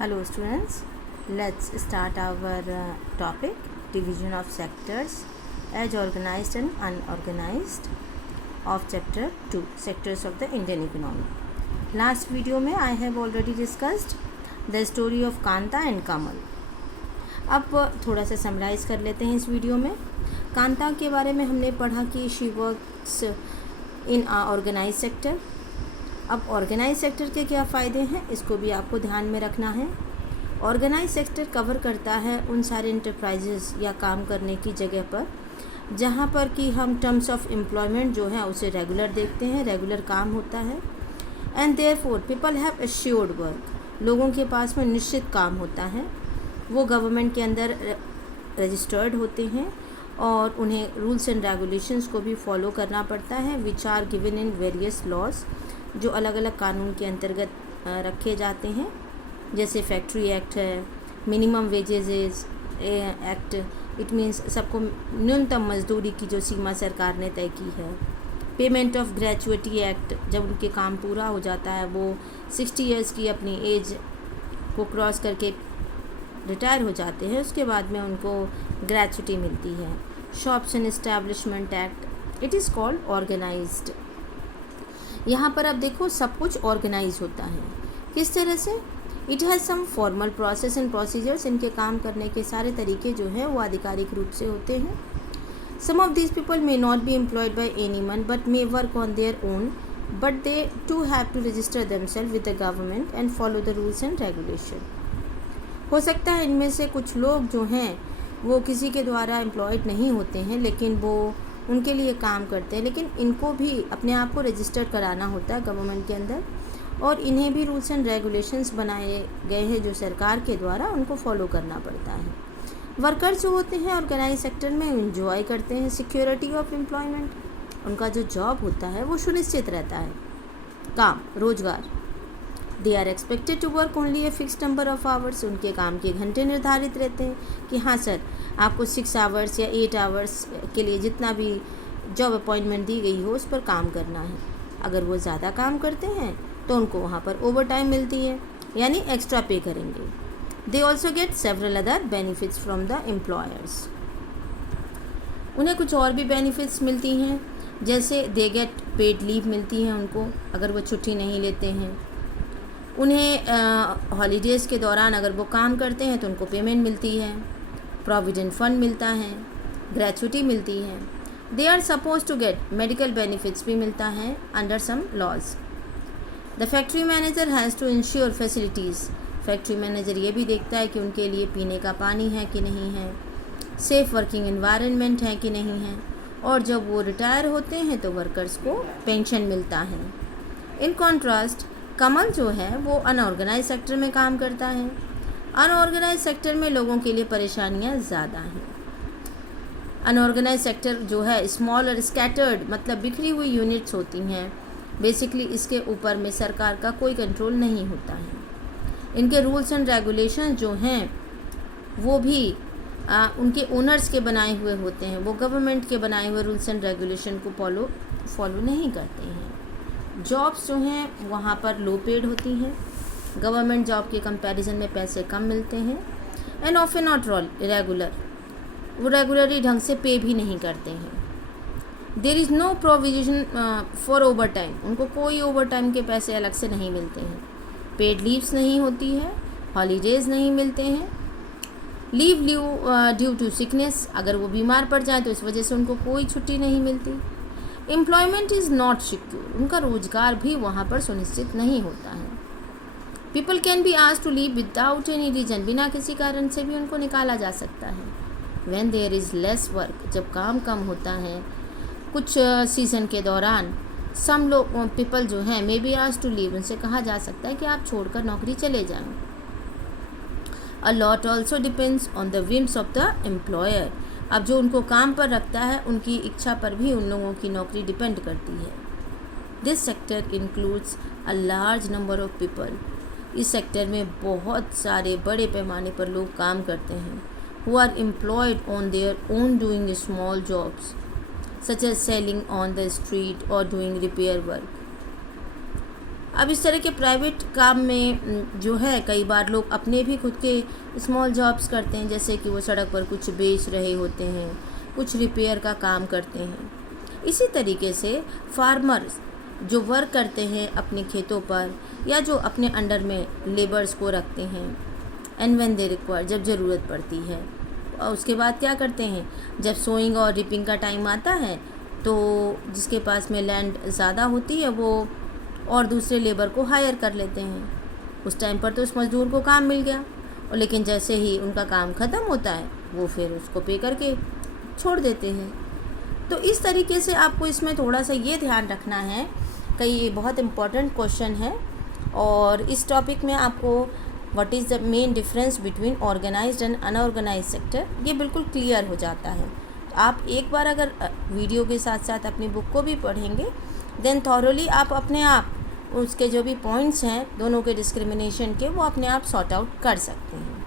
Hello students, let's start our topic division of sectors as organized and unorganized of chapter 2 sectors of the Indian economy. Last video में I have already discussed the story of Kanta and कमल. अब थोड़ा सा summarise कर लेते हैं इस video में. कांता के बारे में हमने पढ़ा कि she works in organise sector. अब ऑर्गेनाइज सेक्टर के क्या फ़ायदे हैं इसको भी आपको ध्यान में रखना है. ऑर्गेनाइज सेक्टर कवर करता है उन सारे इंटरप्राइजेज़ या काम करने की जगह पर जहाँ पर कि हम टर्म्स ऑफ एम्प्लॉयमेंट जो है उसे रेगुलर देखते हैं, रेगुलर काम होता है. And therefore people have assured work, लोगों के पास में निश्चित काम होता है, वो गवर्नमेंट के अंदर रजिस्टर्ड होते हैं और उन्हें रूल्स एंड रेगुलेशंस को भी फॉलो करना पड़ता है which are given in various laws, जो अलग अलग कानून के अंतर्गत रखे जाते हैं. जैसे फैक्ट्री एक्ट है, minimum wages act, it means सबको न्यूनतम मजदूरी की जो सीमा सरकार ने तय की है. पेमेंट ऑफ ग्रेचुइटी एक्ट, जब उनके काम पूरा हो जाता है, वो 60 ईयर्स की अपनी एज को क्रॉस करके रिटायर हो जाते हैं, उसके बाद में उनको ग्रेचुइटी मिलती है. Shops and establishment act, it is called organised. यहाँ पर अब देखो सब कुछ ऑर्गेनाइज होता है. किस तरह से? It has some formal process and procedures, इनके काम करने के सारे तरीके जो हैं वो आधिकारिक रूप से होते हैं. Some of these people may not be employed by anyone but may work on their own, but they too have to register themselves with the government and follow the rules and regulation. हो सकता है इनमें से कुछ लोग जो हैं वो किसी के द्वारा एम्प्लॉयड नहीं होते हैं, लेकिन वो उनके लिए काम करते हैं, लेकिन इनको भी अपने आप को रजिस्टर कराना होता है गवर्नमेंट के अंदर और इन्हें भी रूल्स एंड रेगुलेशंस बनाए गए हैं जो सरकार के द्वारा उनको फॉलो करना पड़ता है. वर्कर्स जो होते हैं ऑर्गेनाइज सेक्टर में इंजॉय करते हैं सिक्योरिटी ऑफ एम्प्लॉयमेंट. उनका जो जॉब होता है वो सुनिश्चित रहता है, काम रोजगार. They are expected to work only a fix number of hours, उनके काम के घंटे निर्धारित रहते हैं कि हाँ सर आपको 6 आवर्स या 8 आवर्स के लिए जितना भी जॉब अपॉइंटमेंट दी गई हो उस पर काम करना है. अगर वो ज़्यादा काम करते हैं तो उनको वहाँ पर ओवर टाइम मिलती है, यानी एक्स्ट्रा पे करेंगे. They also get several other benefits from the employers. उन्हें कुछ और भी बेनिफिट्स मिलती हैं, जैसे दे गेट पेड लीव मिलती है उनको अगर वो छुट्टी नहीं लेते हैं. उन्हें हॉलीडेज़ के दौरान अगर वो काम करते हैं तो उनको पेमेंट मिलती है. प्रोविडेंट फंड मिलता है, ग्रेचुइटी मिलती है. They are suppose to get medical benefits भी मिलता है under some laws. The factory manager has to ensure facilities, factory manager ये भी देखता है कि उनके लिए पीने का पानी है कि नहीं है, सेफ़ वर्किंग एनवायरनमेंट है कि नहीं है, और जब वो रिटायर होते हैं तो वर्कर्स को पेंशन मिलता है. इन कॉन्ट्रास्ट कमल जो है वो अनऑर्गेनाइज सेक्टर में काम करता है. अनऑर्गेनाइज सेक्टर में लोगों के लिए परेशानियां ज़्यादा हैं. अनऑर्गेनाइज सेक्टर जो है स्मॉल और स्कैटर्ड, मतलब बिखरी हुई यूनिट्स होती हैं. बेसिकली इसके ऊपर में सरकार का कोई कंट्रोल नहीं होता है. इनके रूल्स एंड रेगुलेशन जो हैं वो भी उनके ओनर्स के बनाए हुए होते हैं, वो गवर्नमेंट के बनाए हुए रूल्स एंड रेगुलेशन को फॉलो नहीं करते हैं. जॉब्स जो हैं वहाँ पर लो पेड होती हैं, गवर्नमेंट जॉब के कंपैरिजन में पैसे कम मिलते हैं. एंड ऑफन नॉट रेगुलर, वो रेगुलरली ढंग से पे भी नहीं करते हैं. There is no provision for overtime, उनको कोई ओवर टाइम के पैसे अलग से नहीं मिलते हैं. पेड लीव्स नहीं होती है, हॉलीडेज़ नहीं मिलते हैं. लीव ड्यू टू सिकनेस, अगर वो बीमार पड़ जाए तो इस वजह से उनको कोई छुट्टी नहीं मिलती. एम्प्लॉयमेंट इज़ नॉट सिक्योर, उनका रोजगार भी वहाँ पर सुनिश्चित नहीं होता है. People can be asked to leave without any reason, बिना किसी कारण से भी उनको निकाला जा सकता है. When there is less work, जब काम कम होता है कुछ सीज़न के दौरान, सम लोग पीपल जो हैं may be asked to leave, उनसे कहा जा सकता है कि आप छोड़कर नौकरी चले जाएं. A lot also depends on the whims of the employer, अब जो उनको काम पर रखता है उनकी इच्छा पर भी उन लोगों की नौकरी डिपेंड करती है. This sector includes a large number of people, इस सेक्टर में बहुत सारे बड़े पैमाने पर लोग काम करते हैं. Who are employed on their own doing small अब इस तरह के प्राइवेट काम में जो है कई बार लोग अपने भी खुद के स्मॉल जॉब्स करते हैं, जैसे कि वो सड़क पर कुछ बेच रहे होते हैं, कुछ रिपेयर का काम करते हैं। इसी तरीके से फार्मर्स जो वर्क करते हैं अपने खेतों पर, या जो अपने अंडर में लेबर्स को रखते हैं, एंड व्हेन दे रिक्वायर, जब ज़रूरत पड़ती है, और उसके बाद क्या करते हैं, जब सोइंग और रिपिंग का टाइम आता है तो जिसके पास में लैंड ज़्यादा होती है वो और दूसरे लेबर को हायर कर लेते हैं। उस टाइम पर तो उस मज़दूर को काम मिल गया, और लेकिन जैसे ही उनका काम ख़त्म होता है वो फिर उसको पे करके छोड़ देते हैं। तो इस तरीके से आपको इसमें थोड़ा सा ये ध्यान रखना है, कई बहुत इम्पॉर्टेंट क्वेश्चन है, और इस टॉपिक में आपको what is the main difference between organised and unorganised sector ये बिल्कुल क्लियर हो जाता है। तो आप एक बार अगर वीडियो के साथ साथ अपनी बुक को भी पढ़ेंगे, देन थॉरोली आप अपने आप उसके जो भी पॉइंट्स हैं दोनों के डिस्क्रिमिनेशन के, वो अपने आप सॉर्ट आउट कर सकते हैं।